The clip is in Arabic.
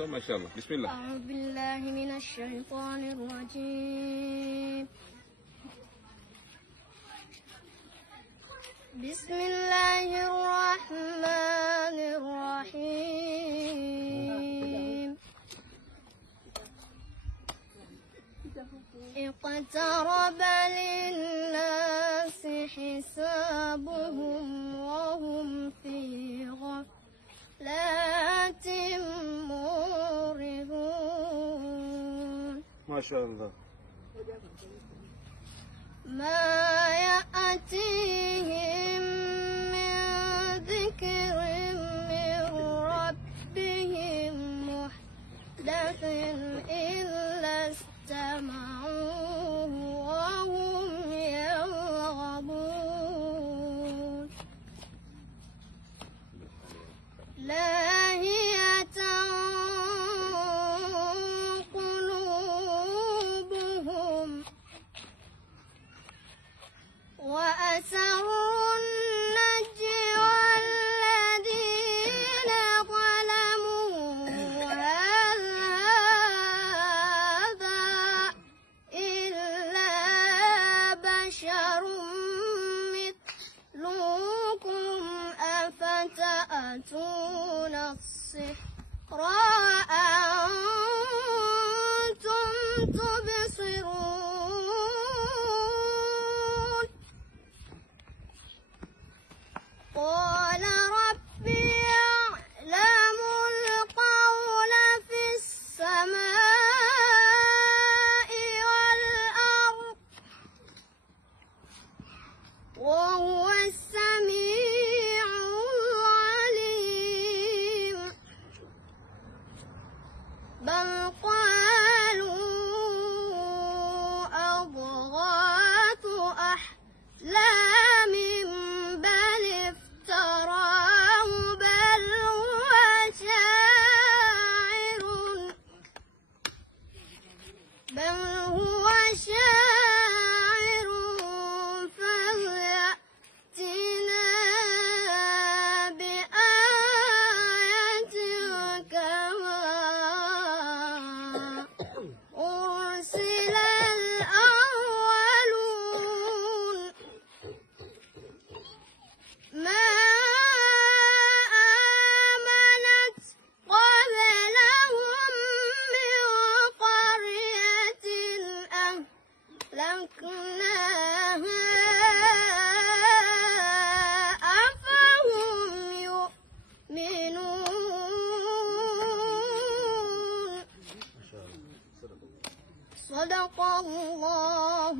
ما شاء الله. بسم الله. أعوذ بالله من الشيطان الرجيم. بسم الله الرحمن الرحيم. اقترب للناس حسابهم وهم في غفلة معرضون. ما شاء الله. ما يأتيهم من ذكر من ربهم محدث إلا استمعوه وهم يلعبون. لاهية قلوبهم وأسروا النجوى الذين ظلموا هل هذا إلا بشر مثلكم أفتأتون السحر وأنتم تبصرون. قال ربي يعلم القول في السماء والأرض وهو السميع العليم. بل قالوا أضغاث أحلام بل افتراه بل هو شاعر فليأتنا بآية كما أرسل الأولون. ما آمنت قبلهم من قرية أهلكناها أفهم يؤمنون. صدق الله